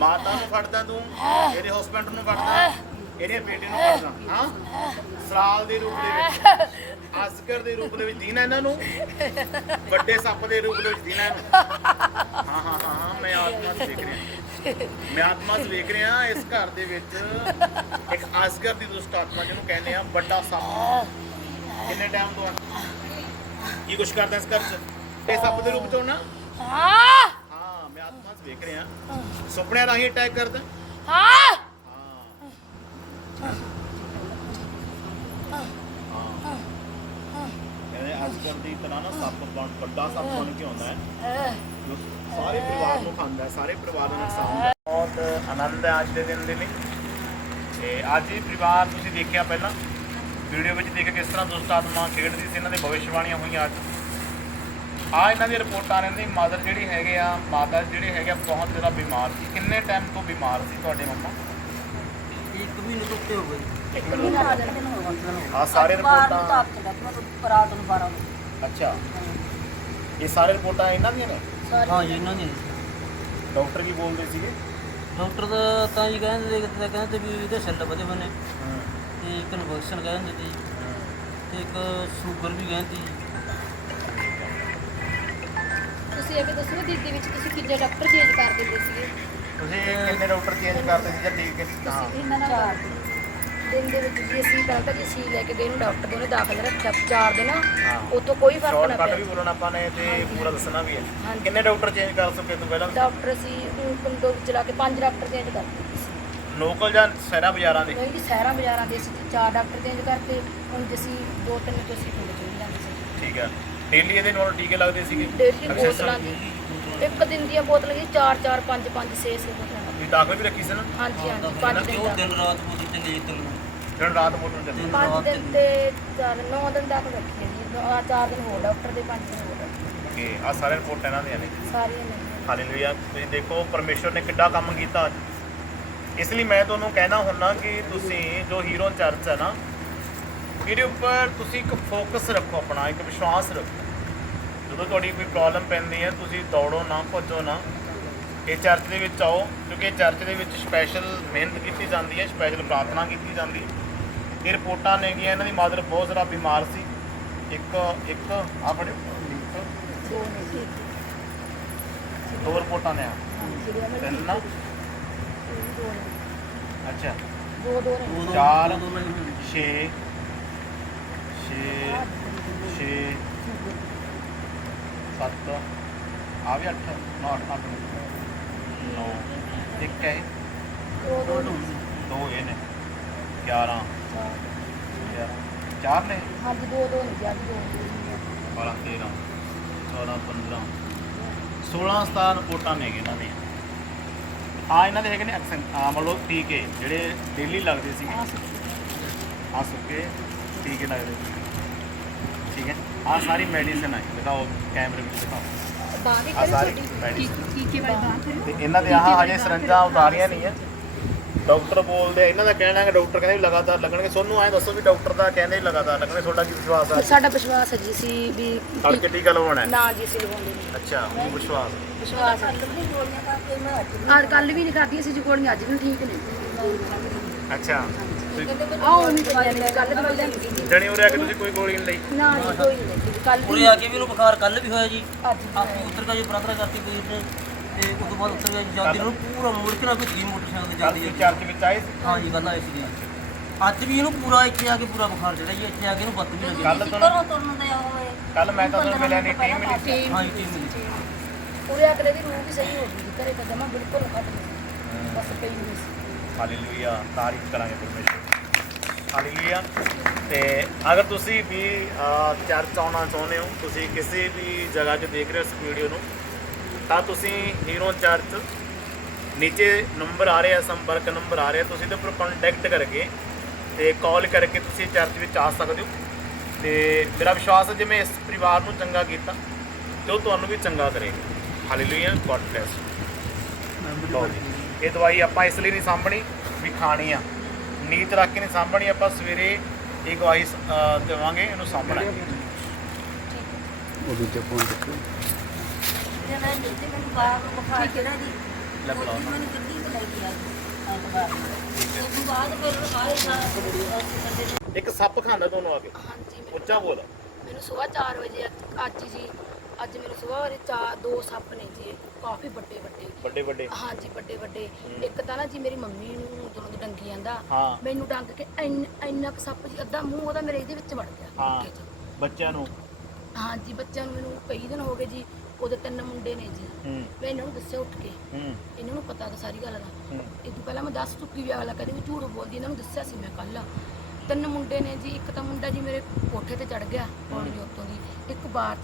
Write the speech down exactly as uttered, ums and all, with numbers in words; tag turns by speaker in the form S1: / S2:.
S1: ਮਾਤਾ ਨੂੰ ਫੜਦਾ ਤੂੰ, ਇਹਦੇ ਹਸਬੈਂਡ ਨੂੰ ਫੜਦਾ, ਇਹਦੇ ਬੇਟੇ ਨੂੰ ਫੜਦਾ। ਹਾਂ, ਸਰਾਲ ਦੇ ਰੂਪ ਦੇ ਵਿੱਚ, ਅਸਕਰ ਦੇ ਰੂਪ ਦੇ ਵਿੱਚ ਦੀਨਾ ਇਹਨਾਂ ਨੂੰ, ਵੱਡੇ ਸੱਪ ਦੇ ਰੂਪ ਦੇ ਵਿੱਚ ਦੀਨਾ ਇਹਨੂੰ। ਹਾਂ ਹਾਂ ਹਾਂ ਹਾਂ ਮੈਂ ਆਤਮਾ ਚ ਦੇਖ ਰਿਹਾ, ਮੈਂ ਆਤਮਾ ਚ ਦੇਖ ਰਿਹਾ ਇਸ ਘਰ ਦੇ ਵਿੱਚ ਇੱਕ ਅਸਕਰ ਦੀ ਦੁਸ਼ਟ ਆਤਮਾ ਜਿਹਨੂੰ ਕਹਿੰਦੇ ਆ ਵੱਡਾ ਸੱਪ। ਕਿੰਨੇ ਟਾਈਮ ਤੋਂ ਕੀ ਕੁਛ ਕਰਦਾ ਇਸ ਘਰ ਚ? ਇਹ ਸੱਪ ਦੇ ਰੂਪ ਚ ਹੋਣਾ। ਹਾਂ ਮੈਂ ਆਤਮਾ ਚ ਦੇਖ ਰਿਹਾ, ਸੁਪਨਿਆਂ ਰਾਹੀਂ ਅਟੈਕ ਕਰਦਾ। ਹਾਂ ਅਸਕਰ ਦੀ ਤਰ੍ਹਾਂ ਨਾ ਸੱਪ ਬਣ ਵੱਡਾ ਸੱਪ ਬਣ ਕੇ ਆਉਂਦਾ ਹੈ, ਜੋ ਸਾਰੇ ਪਰਿਵਾਰ ਨੂੰ ਖਾਂਦਾ ਹੈ, ਸਾਰੇ ਪਰਿਵਾਰ ਨੂੰ ਨੁਕਸਾਨ ਹੁੰਦਾ ਹੈ। ਬਹੁਤ ਆਨੰਦ ਹੈ ਅੱਜ ਦੇ ਦਿਨ ਦੇ ਲਈ। ਤੇ ਅੱਜ ਹੀ ਪਰਿਵਾਰ ਤੁਸੀਂ ਦੇਖਿਆ ਪਹਿਲਾਂ ਵੀਡੀਓ ਵਿੱਚ ਦੇਖ ਕਿਸ ਤਰ੍ਹਾਂ ਦੁਸ਼ਟ ਆਤਮਾ ਖੇਡਦੀ ਸੀ, ਇਹਨਾਂ ਦੇ ਭਵਿੱਖਬਾਣੀਆਂ ਹੋਈਆਂ। ਅੱਜ ਆ ਇਹਨਾਂ ਦੀ ਰਿਪੋਰਟਾਂ ਰਹਿੰਦੀ। ਮਦਰ ਜਿਹੜੀ ਹੈਗੇ ਆ, ਮਾਤਾ ਜਿਹੜੇ ਹੈਗੇ ਆ ਬਹੁਤ ਜ਼ਿਆਦਾ ਬਿਮਾਰ ਸੀ। ਕਿੰਨੇ ਟਾਈਮ ਤੋਂ ਬਿਮਾਰ ਸੀ ਤੁਹਾਡੇ ਮੰਮਾ?
S2: ਇੱਕ ਮਹੀਨੇ ਤੋਂ ਉੱਤੇ ਹੋ ਗਈ।
S1: ਆ ਸਾਰੇ ਰਿਪੋਰਟਾਂ ਅੱਛਾ, ਇਹ ਸਾਰੇ ਰਿਪੋਰਟਾਂ ਇਹਨਾਂ ਦੀਆਂ ਨੇ?
S2: ਹਾਂ ਜੀ ਇਹਨਾਂ ਦੀ।
S1: ਡਾਕਟਰ ਕੀ ਬੋਲਦੇ ਸੀਗੇ?
S2: ਡਾਕਟਰ ਦਾ ਤਾਂ ਜੀ ਕਹਿੰਦੇ ਤੇ ਕਹਿੰਦੇ ਵੀ ਇਹਦੇ ਸੈੱਲ ਵਧੇ ਬਣੇ ਤੇ ਇੱਕ ਇਨਫੈਕਸ਼ਨ ਕਹਿੰਦੇ ਤੇ ਤੇ ਇੱਕ ਸ਼ੂਗਰ ਵੀ ਕਹਿੰਦੀ।
S3: ਤੁਸੀਂ ਇਹ ਵੀ ਦੱਸੋ ਦੀਦੀ ਵਿੱਚ ਤੁਸੀਂ ਕਿੰਨੇ ਡਾਕਟਰ ਚੇਂਜ ਕਰ ਦਿੰਦੇ ਸੀਗੇ?
S1: ਤੁਸੀਂ ਕਿੰਨੇ ਡਾਕਟਰ ਚੇਂਜ ਕਰਦੇ ਸੀ ਜਾਂ ਠੀਕ ਹੈ? ਹਾਂ
S3: ਇਹਨਾਂ ਨਾਲ ਚਾਰ ਦਿਨ ਦੇ ਵਿੱਚ ਜੀ ਅਸੀਂ ਪਹਿਲਾਂ ਤਾਂ ਜੀ ਸੀ ਲੈ ਕੇ ਗਏ ਨੂੰ ਡਾਕਟਰ ਦੇ ਉਹਨੇ ਦਾਖਲ ਰੱਖਿਆ ਚਾਰ ਦਿਨ। ਉੱਥੋਂ ਕੋਈ ਫਰਕ ਨਾ
S1: ਸ਼ਾਰਟਕਟ
S3: ਪਿਆ।
S1: ਵੀ ਬੋਲਣਾ ਆਪਾਂ ਨੇ ਤੇ ਪੂਰਾ ਦੱਸਣਾ ਵੀ ਹੈ।
S3: ਹਾਂਜੀ।
S1: ਕਿੰਨੇ ਡਾਕਟਰ ਚੇਂਜ ਕਰ ਸਕਦੇ ਤੋਂ ਪਹਿਲਾਂ?
S3: ਡਾਕਟਰ ਅਸੀਂ ਪਿੰਡੋਂ ਚਲਾ ਕੇ ਪੰਜ ਡਾਕਟਰ ਚੇਂਜ ਕਰਦੇ ਸੀ।
S1: ਲੋਕਲ ਜਾਂ ਸ਼ਹਿਰਾਂ ਬਾਜ਼ਾਰਾਂ ਦੇ?
S3: ਨਹੀਂ ਜੀ ਸ਼ਹਿਰਾਂ ਬਾਜ਼ਾਰਾਂ ਦੇ ਅਸੀਂ ਚਾਰ ਡਾਕਟਰ ਚੇਂਜ ਕਰਤੇ। ਹੁਣ ਜੇ ਅਸੀਂ ਦੋ ਤਿੰਨ ਤੋਂ ਅਸੀਂ ਪਿੰਡ ਚਲੇ ਜਾਂਦੇ ਸੀ।
S1: ਠੀਕ ਹੈ। ਡੇਲੀ ਇਹਦੇ ਨਾਲ ਟੀਕੇ ਲੱਗਦੇ ਸੀਗੇ?
S3: ਡੇਲੀ ਬੋਤਲਾਂ ਦੀ ਇੱਕ ਦਿਨ ਦੀਆਂ ਬੋਤਲਾਂ ਜੀ ਚਾਰ ਚਾਰ ਪੰਜ ਪੰਜ ਛੇ ਛੇ ਬੋਤਲਾਂ।
S1: ਤੁਸੀਂ ਦਾਖਲ ਵੀ ਰੱਖੀ ਸੀ ਨਾ?
S3: ਹਾਂਜੀ ਹਾਂਜੀ ਪੰਜ ਦਿਨ
S2: ਉਹ
S3: ਦਾ
S2: ਦਿਨ ਰਾਤ ਬੋਤਲ ਚੰਗੀ ਤਿੰਨ
S1: ਦਿਨ ਰਾਤ ਬੋਤਲ ਚੱਲਦੀ?
S3: ਪੰਜ ਦਿਨ ਤੇ ਚਾਰ ਨੌ ਦਿਨ ਤੱਕ ਰੱਖੀ ਜੀ। ਆਹ ਚਾਰ ਦਿਨ ਹੋਰ ਡਾਕਟਰ ਦੇ ਪੰਜ ਦਿਨ ਹੋਰ ਡਾਕਟਰ
S1: ਓਕੇ, ਆ ਸਾਰੇ ਰਿਪੋਰਟ ਇਹਨਾਂ ਦੀਆਂ ਨੇ।
S3: ਸਾਰੀਆਂ ਨੇ।
S1: ਹਾਲੇਲੂਇਆ। ਤੁਸੀਂ ਦੇਖੋ ਪਰਮੇਸ਼ਵਰ ਨੇ ਕਿੱਡਾ ਕੰਮ ਕੀਤਾ ਅੱਜ। ਇਸ ਲਈ ਮੈਂ ਤੁਹਾਨੂੰ ਕਹਿਣਾ ਹੁੰਦਾ ਕਿ ਤੁਸੀਂ ਜੋ ਹੀਰੋ ਚਰਚ ਹੈ ਨਾ, ਇਹਦੇ ਉੱਪਰ ਤੁਸੀਂ ਇੱਕ ਫੋਕਸ ਰੱਖੋ, ਆਪਣਾ ਇੱਕ ਵਿਸ਼ਵਾਸ ਰੱਖੋ। ਜਦੋਂ ਤੁਹਾਡੀ ਕੋਈ ਪ੍ਰੋਬਲਮ ਪੈਂਦੀ ਹੈ ਤੁਸੀਂ ਦੌੜੋ ਨਾ, ਭੱਜੋ ਨਾ, ਇਹ ਚਰਚ ਦੇ ਵਿੱਚ ਆਓ, ਕਿਉਂਕਿ ਇਹ ਚਰਚ ਦੇ ਵਿੱਚ ਸਪੈਸ਼ਲ ਮਿਹਨਤ ਕੀਤੀ ਜਾਂਦੀ ਹੈ, ਸਪੈਸ਼ਲ ਪ੍ਰਾਰਥਨਾ ਕੀਤੀ ਜਾਂਦੀ ਹੈ। ਇਹ ਰਿਪੋਰਟਾਂ ਨੇਗੀਆਂ, ਇਹਨਾਂ ਦੀ ਮਦਰ ਬਹੁਤ ਜ਼ਿਆਦਾ ਬਿਮਾਰ ਸੀ। ਇੱਕ ਇੱਕ ਆਪਣੇ ਦੋ ਰਿਪੋਰਟਾਂ ਨੇ। ਤਿੰਨ ਨਾ? ਅੱਛਾ,
S3: ਦੋ ਦੋ ਨੇ।
S1: ਚਾਰ ਛੇ ਛੇ ਛੇ ਸੱਤ ਆ ਵੀ ਅੱਠ ਨੌ ਅੱਠ ਅੱਠ ਨੌ ਇੱਕ ਹੈ
S3: ਦੋ ਦੋ ਨੇ।
S1: ਦੋ ਇਹ ਨੇ ਗਿਆਰਾਂ ਗਿਆਰਾਂ ਚਾਰ ਨੇ।
S3: ਹਾਂਜੀ ਦੋ ਦੋ ਨੇ ਜੀ ਅੱਜ ਦੋ ਨੇ।
S1: ਬਾਰਾਂ ਤੇਰਾਂ ਚੌਦਾਂ ਪੰਦਰਾਂ ਸੋਲਾਂ ਸਤਾਰਾਂ ਰਿਪੋਰਟਾਂ ਨੇ ਇਹਨਾਂ ਦੀਆਂ। ਆ ਇਹਨਾਂ ਦੇ ਹੈਗੇ ਨੇ ਐਕਸਨ ਮਤਲਬ ਟੀਕੇ ਜਿਹੜੇ ਡੇਲੀ ਲੱਗਦੇ ਸੀ। ਆ ਸੁੱਕੇ ਟੀਕੇ ਲੱਗਦੇ ਸੀ। ਠੀਕ ਹੈ। ਆ ਸਾਰੀ ਮੈਡੀਸਨ ਹੈ। ਦਿਖਾਓ ਕੈਮਰੇ ਵਿੱਚ ਦਿਖਾਓ।
S3: ਬਾਹਰ ਹੀ
S1: ਆ ਸਾਰੀ
S3: ਕਰੇ
S1: ਮੈਡੀਸਨ
S3: ਟੀਕੇ ਵਾਲੀ ਬਾਹਰ।
S1: ਤੇ ਇਹਨਾਂ ਦੇ ਆਹ ਹਜੇ ਸਰੰਜਾਂ ਉਤਾਰੀਆਂ ਨਹੀਂ ਹੈ। ਡਾਕਟਰ ਬੋਲਦੇ, ਇਹਨਾਂ ਦਾ ਕਹਿਣਾ ਹੈ ਕਿ ਡਾਕਟਰ ਕਹਿੰਦੇ ਵੀ ਲਗਾਤਾਰ ਲੱਗਣਗੇ। ਤੁਹਾਨੂੰ ਐਂ ਦੱਸੋ ਵੀ ਡਾਕਟਰ ਦਾ ਕਹਿੰਦੇ ਲਗਾਤਾਰ ਲੱਗਣਗੇ, ਤੁਹਾਡਾ ਕੀ ਵਿਸ਼ਵਾਸ ਹੈ?
S3: ਸਾਡਾ ਵਿਸ਼ਵਾਸ ਹੈ ਜੀ ਅਸੀਂ ਵੀ
S1: ਤੜਕੇ ਟੀਕਾ ਲਵਾਉਣਾ ਹੈ?
S3: ਨਾ ਜੀ ਅਸੀਂ ਲਵਾਉਂਦੇ ਨਹੀਂ।
S1: ਅੱਛਾ, ਉਹ ਵਿਸ਼ਵਾਸ।
S3: ਵਿਸ਼ਵਾਸ ਹੈ। ਅੱਜ ਕੱਲ ਵੀ ਨਹੀਂ ਖਾਧੀ ਅਸੀਂ ਜੀ ਗੋਲੀਆਂ, ਅੱਜ ਵੀ ਠੀਕ ਨੇ।
S1: ਅੱਛਾ,
S3: ਆਹ ਨਹੀਂ ਦਵਾਈ ਨਹੀਂ ਕੱਲ ਦਵਾਈ ਲੈਂਦੀ
S1: ਜਣੀ ਉਰੇ ਆ ਕੇ ਤੁਸੀਂ ਕੋਈ ਗੋਲੀ ਨਹੀਂ ਲਈ?
S3: ਨਾ ਜੀ ਕੋਈ ਨਹੀਂ ਕੱਲ
S2: ਉਰੇ ਆ ਕੇ ਵੀ ਇਹਨੂੰ ਬੁਖਾਰ ਕੱਲ ਵੀ ਹੋਇਆ ਜੀ।
S3: ਅੱਜ
S2: ਆਪੇ ਉੱਤਰ ਕੇ ਜੋ ਪ੍ਰਾਰਥਨਾ ਕਰਤੀ ਕੋਈ ਨੇ ਤੇ ਉਸ ਤੋਂ ਬਾਅਦ ਉੱਤਰ ਗਿਆ ਜੀ। ਜਾਂਦੀ ਨੂੰ ਪੂਰਾ ਮੁੜ ਕੇ ਨਾ ਕੋਈ ਮੋਟਰਸਾਈਕਲ ਤੇ ਜਾਂਦੀ ਹੈ।
S1: ਚਰਚ ਵਿੱਚ ਆਏ ਸੀ?
S2: ਹਾਂ ਜੀ ਕੱਲ ਆਏ ਸੀ। ਅੱਜ ਵੀ ਇਹਨੂੰ ਪੂਰਾ ਇੱਥੇ ਆ ਕੇ ਪੂਰਾ ਬੁਖਾਰ ਚੜਿਆ ਜੀ। ਇੱਥੇ ਆ ਕੇ ਇਹਨੂੰ ਬੱਤ ਵੀ ਲੱਗੀ।
S1: ਕੱਲ ਤੋਂ ਕੱਲ ਮੈਂ ਤਾਂ ਤੁਹਾਨੂੰ ਮਿਲਿਆ ਨਹੀਂ, ਟੀਮ ਮਿਲੀ ਸੀ?
S2: ਹਾਂ ਜੀ ਟੀਮ ਮਿਲੀ ਸੀ।
S3: ਪੂਰੇ ਅਗਲੇ ਦੀ ਰੂਹ ਵੀ ਸਹੀ ਹੋ ਗਈ ਘਰੇ ਤਾਂ ਜਮਾ ਬਿਲਕੁਲ ਘੱਟ ਨਹੀਂ ਬਸ ਪਈ ਨਹੀਂ ਸੀ।
S1: ਹਾਲੇਲੂਇਆ, ਤਾਰੀਫ ਕਰਾਂਗੇ ਪਰਮੇਸ਼ਰ। ਹਾਲੇਲੂਇਆ। ਤੇ ਅਗਰ ਤੁਸੀਂ ਵੀ ਚਰਚ ਆਉਣਾ ਚਾਹੁੰਦੇ ਹੋ, ਤੁਸੀਂ ਕਿਸੇ ਵੀ ਜਗ੍ਹਾ 'ਚ ਦੇਖ ਰਹੇ ਹੋ ਇਸ ਵੀਡੀਓ ਨੂੰ, ਤਾਂ ਤੁਸੀਂ ਹੀਰੋ ਚਰਚ ਨੀਚੇ ਨੰਬਰ ਆ ਰਿਹਾ, ਸੰਪਰਕ ਨੰਬਰ ਆ ਰਿਹਾ, ਤੁਸੀਂ ਇਹਦੇ ਉੱਪਰ ਕੰਟੈਕਟ ਕਰਕੇ ਤੇ ਕਾਲ ਕਰਕੇ ਤੁਸੀਂ ਚਰਚ ਵਿੱਚ ਆ ਸਕਦੇ ਹੋ। ਤੇ ਮੇਰਾ ਵਿਸ਼ਵਾਸ ਹੈ ਜਿਵੇਂ ਇਸ ਪਰਿਵਾਰ ਨੂੰ ਚੰਗਾ ਕੀਤਾ ਤੇ ਉਹ ਤੁਹਾਨੂੰ ਵੀ ਚੰਗਾ ਕਰੇਗਾ। Hallelujah, God bless. ਲਓ ਜੀ, ਇਹ ਦਵਾਈ ਆਪਾਂ ਇਸ ਲਈ ਨਹੀਂ ਸਾਂਭਣੀ ਵੀ ਖਾਣੀ ਆ, ਨੀਤ ਰੱਖ ਕੇ ਨਹੀਂ ਸਾਂਭਣੀ। ਆਪਾਂ ਸਵੇਰੇ ਇਹ ਗਵਾਹੀ ਦੇਵਾਂਗੇ, ਇਹਨੂੰ ਸਾਂਭਣਾ ਹੈ।
S4: ਉਹ ਦੂਜੇ ਫੋਨ ਤੇ
S1: ਲੈ ਬੁਲਾਓ ਨਾ।
S2: ਉਸ ਤੋਂ ਬਾਅਦ ਫਿਰ ਸਾਰੇ ਸੰਡੇ ਨੂੰ
S1: ਇੱਕ ਸੱਪ ਖਾਂਦਾ ਤੁਹਾਨੂੰ ਆ ਕੇ,
S3: ਹਾਂਜੀ ਮੈਨੂੰ-
S1: ਉੱਚਾ ਬੋਲ।
S3: ਮੈਨੂੰ ਸਵੇਰ ਚਾਰ ਵਜੇ ਅੱਜ- ਅੱਜ ਜੀ ਅੱਜ ਮੈਨੂੰ ਸਵੇਰ ਚਾਰ ਦੋ ਸੱਪ ਨੇ ਜੀ, ਕਾਫੀ ਵੱਡੇ ਵੱਡੇ
S1: ਵੱਡੇ ਵੱਡੇ
S3: ਹਾਂਜੀ ਵੱਡੇ ਵੱਡੇ। ਇੱਕ ਤਾਂ ਨਾ ਜੀ ਮੇਰੀ ਮੰਮੀ ਨੂੰ ਜਦੋਂ ਦੀ ਡੰਗੀ ਜਾਂਦਾ,
S1: ਹਾਂ।
S3: ਮੈਨੂੰ ਡੰਗ ਕੇ ਇੰਨ- ਇੰਨਾ ਕੁ ਸੱਪ ਜੀ ਅੱਧਾ ਮੂੰਹ ਉਹਦਾ ਮੇਰੇ ਇਹਦੇ ਵਿੱਚ ਵੜ ਗਿਆ
S1: ਹਾਂ
S3: ਮੱਕੇ 'ਚ।
S1: ਬੱਚਿਆਂ ਨੂੰ
S3: ਹਾਂਜੀ ਬੱਚਿਆਂ ਨੂੰ ਮੈਨੂੰ ਕਈ ਦਿਨ ਹੋ ਗਏ ਜੀ, ਉਹਦੇ ਤਿੰਨ ਮੁੰਡੇ ਨੇ ਜੀ,
S1: ਹੂੰ
S3: ਮੈਂ ਇਹਨਾਂ ਨੂੰ ਦੱਸਿਆ ਉੱਠ ਕੇ,
S1: ਹੂੰ
S3: ਇਹਨਾਂ ਨੂੰ ਪਤਾ ਤਾਂ ਸਾਰੀ ਗੱਲ ਦਾ।
S1: ਹੂੰ
S3: ਇਹ ਤੋਂ ਪਹਿਲਾਂ ਮੈਂ ਦੱਸ ਚੁੱਕੀ ਵੀ ਅਗਲਾ ਕਦੇ ਵੀ ਝੂਠ ਬੋਲਦੀ, ਇਹਨਾਂ ਨੂੰ ਦੱਸਿਆ ਸੀ ਮੈਂ ਕੱਲ। ਤਿੰਨ ਮੁੰਡੇ ਨੇ ਜੀ, ਇੱਕ ਤਾਂ ਮੁੰਡਾ ਜੀ ਮੇਰੇ ਕੋਠੇ ਤੇ ਚੜ ਗਿਆ ਪੌੜੀ ਉੱਤੋਂ ਦੀ, ਇੱਕ ਬਾਹਰ